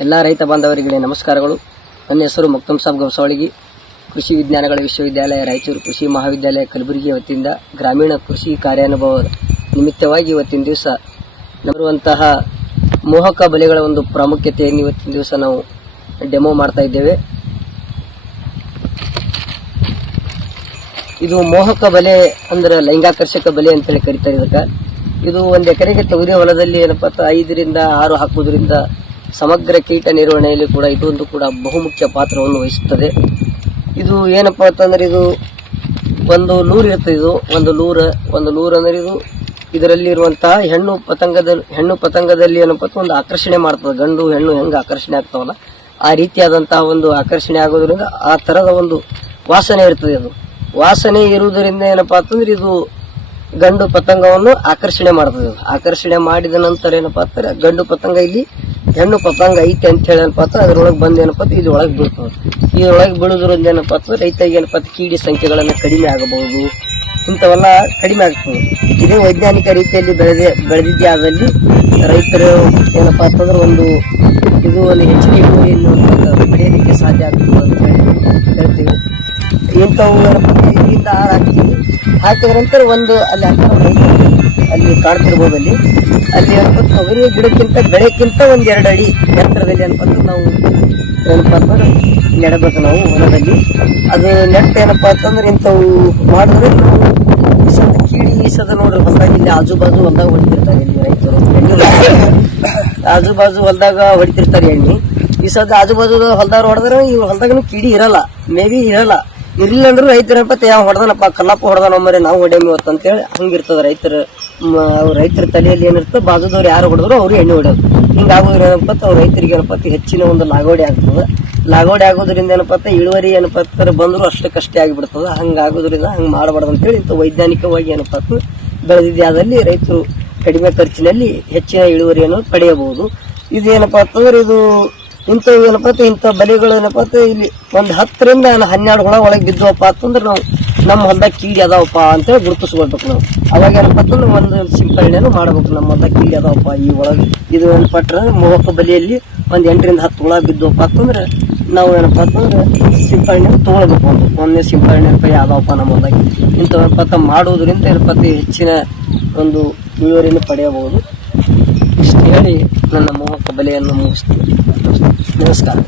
ಎಲ್ಲ ರೈತ ಬಾಂಧವರಿಗೆ ನಮಸ್ಕಾರಗಳು. ನನ್ನ ಹೆಸರು ಮಕ್ತಮ್ ಸಾಬ್ ಗೌಸವಳಿಗಿ. ಕೃಷಿ ವಿಜ್ಞಾನಗಳ ವಿಶ್ವವಿದ್ಯಾಲಯ ರಾಯಚೂರು ಕೃಷಿ ಮಹಾವಿದ್ಯಾಲಯ ಕಲಬುರಗಿ ವತಿಯಿಂದ ಗ್ರಾಮೀಣ ಕೃಷಿ ಕಾರ್ಯಾನುಭವ ನಿಮಿತ್ತವಾಗಿ ಇವತ್ತಿನ ದಿವಸ ಬರುವಂತಹ ಮೋಹಕ ಬಲೆಗಳ ಒಂದು ಪ್ರಾಮುಖ್ಯತೆಯನ್ನು ಇವತ್ತಿನ ದಿವಸ ನಾವು ಡೆಮೋ ಮಾಡ್ತಾ ಇದ್ದೇವೆ. ಇದು ಮೋಹಕ ಬಲೆ ಅಂದ್ರೆ ಲೈಂಗಾಕರ್ಷಕ ಬಲೆ ಅಂತೇಳಿ ಕರಿತಾರೆ ಇದಕ್ಕೆ. ಇದು ಒಂದು ಎಕರೆಗೆ ತೊಗರಿ ಹೊಲದಲ್ಲಿ ಏನಪ್ಪ ಐದರಿಂದ ಆರು ಹಾಕುವುದರಿಂದ ಸಮಗ್ರ ಕೀಟ ನಿರ್ವಹಣೆಯಲ್ಲಿ ಕೂಡ ಇದೊಂದು ಕೂಡ ಬಹುಮುಖ್ಯ ಪಾತ್ರವನ್ನು ವಹಿಸುತ್ತದೆ. ಇದು ಏನಪ್ಪ ಅಂತಂದ್ರೆ ಇದು ಒಂದು ನೂರು ಇರ್ತದೆ ಇದು, ಒಂದು ನೂರು ಒಂದು ನೂರು ಅಂದ್ರೆ ಇದು ಇದರಲ್ಲಿ ಇರುವಂತಹ ಹೆಣ್ಣು ಪತಂಗದ, ಹೆಣ್ಣು ಪತಂಗದಲ್ಲಿ ಏನಪ್ಪ ಒಂದು ಆಕರ್ಷಣೆ ಮಾಡ್ತದೆ. ಗಂಡು, ಹೆಣ್ಣು ಹೆಂಗೆ ಆಕರ್ಷಣೆ ಆಗ್ತಾವಲ್ಲ, ಆ ರೀತಿಯಾದಂತಹ ಒಂದು ಆಕರ್ಷಣೆ ಆಗೋದ್ರಿಂದ ಆ ತರದ ಒಂದು ವಾಸನೆ ಇರ್ತದೆ ಅದು. ವಾಸನೆ ಇರುವುದರಿಂದ ಏನಪ್ಪ ಅಂತಂದ್ರೆ ಇದು ಗಂಡು ಪತಂಗವನ್ನು ಆಕರ್ಷಣೆ ಮಾಡ್ತದೆ. ಆಕರ್ಷಣೆ ಮಾಡಿದ ನಂತರ ಏನಪ್ಪಾ ಅಂತಾರೆ ಗಂಡು ಪತಂಗ ಇಲ್ಲಿ ಹೆಣ್ಣು ಪತಂಗ ಐತೆ ಅಂತ ಹೇಳಿ ಏನಪ್ಪಾ ಅದ್ರೊಳಗೆ ಬಂದು ಏನಪ್ಪಾ ಅಂತ ಇದು ಒಳಗೆ ಬೀಳ್ತದೆ. ಇದ್ರೊಳಗೆ ಬೀಳೋದ್ರಿಂದ ಏನಪ್ಪ ಅಂತಂದ್ರೆ ರೈತರಿಗೆ ಏನಪ್ಪ ಕೀಡಿ ಸಂಖ್ಯೆಗಳನ್ನು ಕಡಿಮೆ ಆಗಬಹುದು. ಇಂಥವೆಲ್ಲ ಕಡಿಮೆ ಆಗ್ತದೆ. ಇದೇ ವೈಜ್ಞಾನಿಕ ರೀತಿಯಲ್ಲಿ ಬೆಳೆದ ಬೆಳೆದಿದ್ದೇ ಆದಲ್ಲಿ ರೈತರು ಏನಪ್ಪ ಅಂತಂದ್ರೆ ಒಂದು ಇದು ಒಂದು ಹೆಚ್ಚಿನ ಇಳುವರಿಯನ್ನು ಪಡೆಯಲಿಕ್ಕೆ ಸಾಧ್ಯ ಆಗ್ತದೆ ಅಂತ ಹೇಳಿ ಹೇಳ್ತೀವಿ. ಇಂಥವು ಏನಪ್ಪ ಅಂದ್ರೆ ಇಲ್ಲಿಂದ ಆರು ಹಾಕ್ತೀವಿ ನಂತರ ಒಂದು ಅಲ್ಲಿ ಅಲ್ಲಿ ಕಾಡ್ತಿರ್ಬೋದು ಅಲ್ಲಿ. ಅಲ್ಲಿ ಅಂದ್ರೆ ತೊಗರಿ ಗಿಡಕ್ಕಿಂತ ಬೆಳೆಕ್ಕಿಂತ ಒಂದ್ ಎರಡು ಅಡಿ ಎತ್ತರದಲ್ಲಿ ಅಂದ್ರೆ ನಾವು ಏನಪ್ಪ ಅಂತಂದ್ರೆ ನೆಡಬೇಕು ನಾವು ಹೊಲದಲ್ಲಿ. ಅದು ನೆಟ್ಟ ಏನಪ್ಪ ಅಂತಂದ್ರೆ ಇಂಥವು ಮಾಡಿದ್ರೆ ನಾವು ಕೀಡಿ ಈಸದ ನೋಡ್ರಿ ಹೊಲದಾಗ ಇಲ್ಲಿ ಆಜು ಬಾಜು ಹೊಲದಾಗ ಹೊಡಿತಿರ್ತಾರೆ ಇಲ್ಲಿ ರೈತರು. ಎಣ್ಣೆ. ಆಜು ಬಾಜು ಹೊಲದಾಗ ಹೊಡಿತಿರ್ತಾರೆ ಎಣ್ಣೆ. ಈ ಸದ ಆಜು ಬಾಜು ಹೊಲದಾಗ ಹೊಡೆದ್ರೆ ಈ ಹೊಲದಾಗ ಕೀಡಿ ಇರಲ್ಲ. ಮೇ ಬಿ ಇರಲ್ಲ. ಇರಲಿಲ್ಲ ಅಂದ್ರೆ ರೈತರಪ್ಪ ಯಾವ ಹೊಡೆದನಪ್ಪ, ಕಲ್ಲಪ್ಪ ಹೊಡೆದ ಮರೆ ನಾವು ಹೊಡೆಯಮ್ ಇವತ್ತು ಅಂತೇಳಿ ಹಂಗಿರ್ತದ ರೈತರ. ರೈತರ ತಲೆಯಲ್ಲಿ ಏನಿರ್ತದೆ ಬಾಜುದವ್ರು ಯಾರು ಹೊಡೆದ್ರು ಅವ್ರು ಎಣ್ಣೆ ಹೊಡೆಯೋದು. ಹಿಂಗಾಗೋದ್ರ ಏನಪ್ಪ ಅವ್ರ ರೈತರಿಗೆ ಏನಪ್ಪ ಹೆಚ್ಚಿನ ಒಂದು ಲಾಗೋಡಿ ಆಗ್ತದೆ. ಲಾಗೋಡಿ ಆಗೋದ್ರಿಂದ ಏನಪ್ಪ ಇಳುವರಿ ಏನಪ್ಪ ಬಂದರೂ ಅಷ್ಟು ಕಷ್ಟ ಆಗಿಬಿಡ್ತದೆ. ಹಂಗಾಗೋದ್ರಿಂದ ಹಂಗೆ ಮಾಡಬಾರ್ದು ಅಂತೇಳಿ ಇಂಥ ವೈಜ್ಞಾನಿಕವಾಗಿ ಏನಪ್ಪ ಅಂತ ಬೆಳೆದಿದ್ದೆ ಆದಲ್ಲಿ ರೈತರು ಕಡಿಮೆ ಖರ್ಚಿನಲ್ಲಿ ಹೆಚ್ಚಿನ ಇಳುವರಿಯನ್ನು ಪಡೆಯಬಹುದು. ಇದೇನಪ್ಪ ಅಂತಂದ್ರೆ ಇದು ಇಂಥವು ಏನಪ್ಪ ಅಂತ ಇಂಥ ಬಲೆಗಳು ಏನಪ್ಪ ಅಂತ ಇಲ್ಲಿ ಒಂದು ಹತ್ತರಿಂದ ಹನ್ನೆರಡು ಹುಳ ಒಳಗೆ ಬಿದ್ದವಪ್ಪ ಅಂತಂದ್ರೆ ನಾವು ನಮ್ಮ ಹೊಲದಾಗ ಕೀಡಿ ಅದಾವಪ್ಪ ಅಂತೇಳಿ ಗುರುತಿಸ್ಕೊಳ್ಬೇಕು ನಾವು. ಅವಾಗ ಏನಪ್ಪ ಅಂತಂದ್ರೆ ಒಂದು ಸಿಂಪರಣೆಯನ್ನು ಮಾಡ್ಬೇಕು. ನಮ್ಮ ಹೊಲದಾಗ ಕಿಲ್ಲಿ ಅದಾವಪ್ಪ ಈ ಒಳಗೆ. ಇದು ಏನಪ್ಪ ಅಂತಂದ್ರೆ ಮೋಹಕ ಬಲಿಯಲ್ಲಿ ಒಂದು ಎಂಟರಿಂದ ಹತ್ತು ಹುಳ ಬಿದ್ದವಪ್ಪ ಅಂತಂದ್ರೆ ನಾವು ಏನಪ್ಪ ಅಂತಂದ್ರೆ ಸಿಂಪರಣೆ ತೊಗೊಳ್ಬೇಕು ಒಂದು. ಒಂದೇ ಸಿಂಪರಣೆ ರೂಪಾಯಿ ಅದಾವಪ್ಪ ನಮ್ಮ ಇಂಥವಪ್ಪ ಅಂತ ಮಾಡುವುದರಿಂದ ಏನಪ್ಪ ಹೆಚ್ಚಿನ ಒಂದು ಇಳುವರಿಯನ್ನು ಪಡೆಯಬಹುದು. ಇಷ್ಟು ಹೇಳಿ ನನ್ನ ಮೋಹಕ ಬಲೆಯನ್ನು ಮುಗಿಸ್ತೀನಿ. ನಮಸ್ಕಾರ.